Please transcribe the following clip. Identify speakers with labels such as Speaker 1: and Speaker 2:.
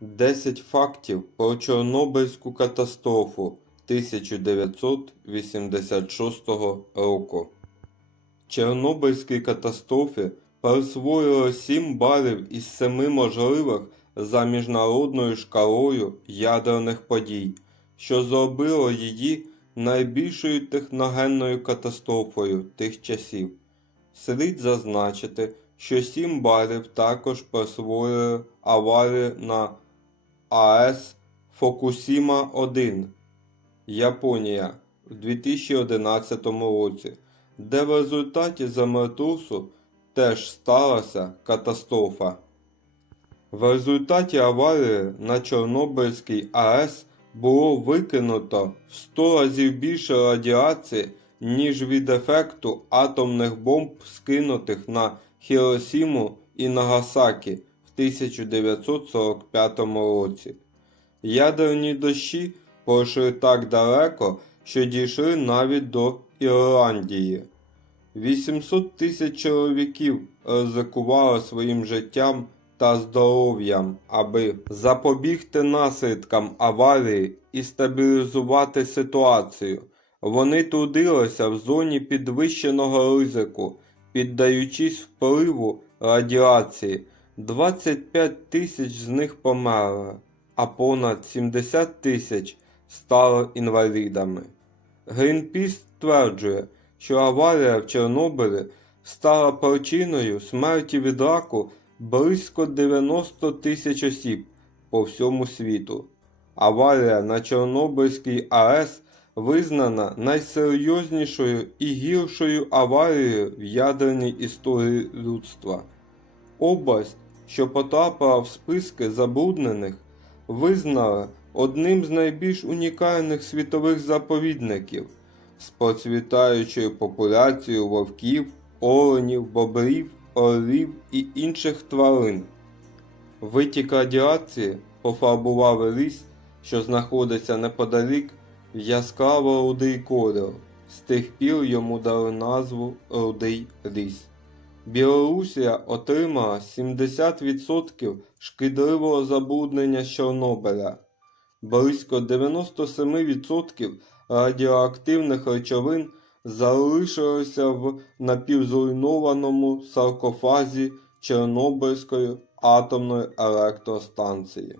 Speaker 1: 10 фактів про Чорнобильську катастрофу 1986 року. Чорнобильській катастрофі присвоїли 7 балів із 7 можливих за міжнародною шкалою ядерних подій, що зробило її найбільшою техногенною катастрофою тих часів. Слід зазначити, що 7 балів також присвоїли аварії на АЕС Фокусіма-1, Японія у 2011 році, де в результаті землетрусу теж сталася катастрофа. В результаті аварії на Чорнобильській АЕС було викинуто в 100 разів більше радіації, ніж від ефекту атомних бомб, скинутих на Хіросіму і Нагасакі в 1945 році. Ядерні дощі пройшли так далеко, що дійшли навіть до Ірландії. 800 тисяч чоловіків ризикували своїм життям та здоров'ям, аби запобігти наслідкам аварії і стабілізувати ситуацію. Вони трудилися в зоні підвищеного ризику, піддаючись впливу радіації. 25 тисяч з них померли, а понад 70 тисяч стали інвалідами. Грінпіс стверджує, що аварія в Чорнобилі стала причиною смерті від раку близько 90 тисяч осіб по всьому світу. Аварія на Чорнобильській АЕС визнана найсерйознішою і гіршою аварією в ядерній історії людства. Область, що потрапила в списки забруднених, визнали одним з найбільш унікальних світових заповідників з процвітаючою популяцією вовків, оленів, бобрів, орлів і інших тварин. Витік радіації пофарбував ліс, що знаходиться неподалік в яскраво рудий колір. З тих пір йому дали назву Рудий ліс. Білорусія отримала 70% шкідливого забруднення Чорнобиля. Близько 97% радіоактивних речовин залишилося в напівзруйнованому саркофазі Чорнобильської атомної електростанції.